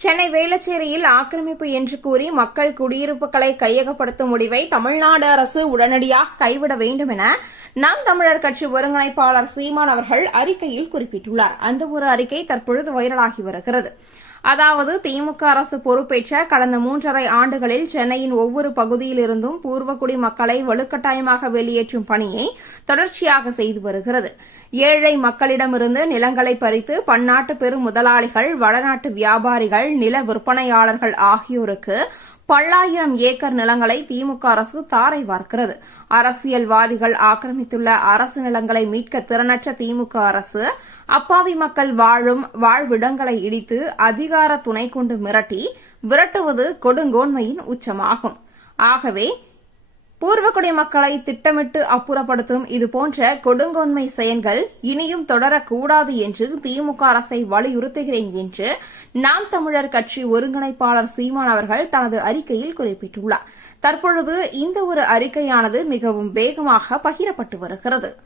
சென்னை வேளச்சேரியில் ஆக்கிரமிப்பு என்று கூறி மக்கள் குடியிருப்புகளை கையகப்படுத்தும் முடிவை தமிழ்நாடு அரசு உடனடியாக கைவிட வேண்டும் என நாம் தமிழர் கட்சி ஒருங்கிணைப்பாளர் சீமான் அவர்கள் அறிக்கையில் குறிப்பிட்டுள்ளார். அந்த ஒரு அறிக்கை தற்பொழுது வைரலாகி வருகிறது. அதாவது, திமுக அரசு பொறுப்பேற்ற கடந்த 3.5 ஆண்டுகளில் சென்னையின் ஒவ்வொரு பகுதியிலிருந்தும் பூர்வகுடி மக்களை வலுக்கட்டாயமாக வெளியேற்றும் பணியை தொடர்ச்சியாக செய்து வருகிறது. ஏழை மக்களிடமிருந்து நிலங்களை பறித்து பன்னாட்டு பெரும் முதலாளிகள், வடநாட்டு வியாபாரிகள், நில விற்பனையாளர்கள் ஆகியோருக்கு பல்லாயிரம் ஏக்கர் நிலங்களை திமுக அரசு தாரை வார்க்கிறது. அரசியல்வாதிகள் ஆக்கிரமித்துள்ள அரசு நிலங்களை மீட்க திறனற்ற திமுக அரசு அப்பாவி மக்கள் வாழும் வாழ்விடங்களை இடித்து அதிகார துணை கொண்டு மிரட்டி விரட்டுவது கொடுங்கோன்மையின் உச்சமாகும். ஆகவே பூர்வகுடி மக்களை திட்டமிட்டு அப்புறப்படுத்தும் இதுபோன்ற கொடுங்கோன்மை செயல்கள் இனியும் தொடரக்கூடாது என்று திமுக அரசை வலியுறுத்துகிறேன் என்று நாம் தமிழர் கட்சி ஒருங்கிணைப்பாளர் சீமான் அவர்கள் தனது அறிக்கையில் குறிப்பிட்டுள்ளார். தற்பொழுது இந்த ஒரு அறிக்கையானது மிகவும் வேகமாக பகிரப்பட்டு வருகிறது.